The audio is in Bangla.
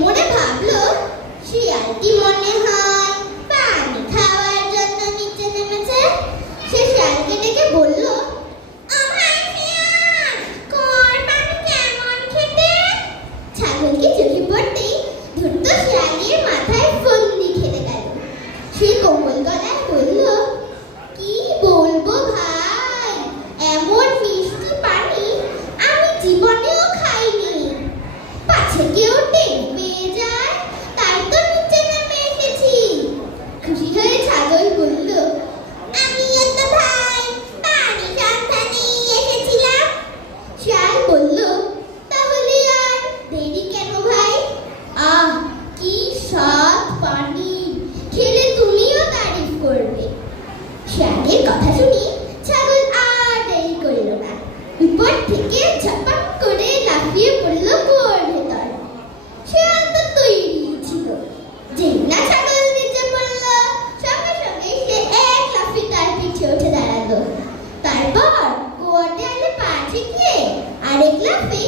মনে ভাবলো শিয়ালটি মনে হয় পানি খাওয়ার জন্য নিচে নেমেছে। সে শিয়ালকে ডেকে বলল, আমায় শিয়াল, কর পানি কেমন খেতে? ছাগলকে চোখে পড়তেই ধূর্ত শিয়ালের মাথায় ফন্দি খেতে গেল। সে কোমল গলায় বলল, কি বলবো ভাই, এমন মিষ্টি পানি আমি জীবনেও খাইনি। পাছে কেউ টের পেয়ে যায়, তাই তো নিচে নেমে এসেছি। খুশি হয়ে ছাগল বলল, আমিও তো ভাই পানি সন্ধানে এসেছিলাম। শিয়াল বলল, তাহলে আর দেরি কেন ভাই? আহ, কি স্বাদ পানি, খেলে তুমিও তারিফ করবে। শিয়ালের কথা শুনি ছাগল আর দেরি করল না। উপর থেকে ঝপাক করে লাফিয়ে পড়ল কুয়োর ভেতর। শিয়াল তো তৈরি ছিল। যেই না ছাগল নিচে পড়ল, সঙ্গে সঙ্গে সে এক লাফে তার পিঠে উঠে দাঁড়ালো। তারপর কুয়োর দেয়ালে পা ঠেকিয়ে আরেক লাফে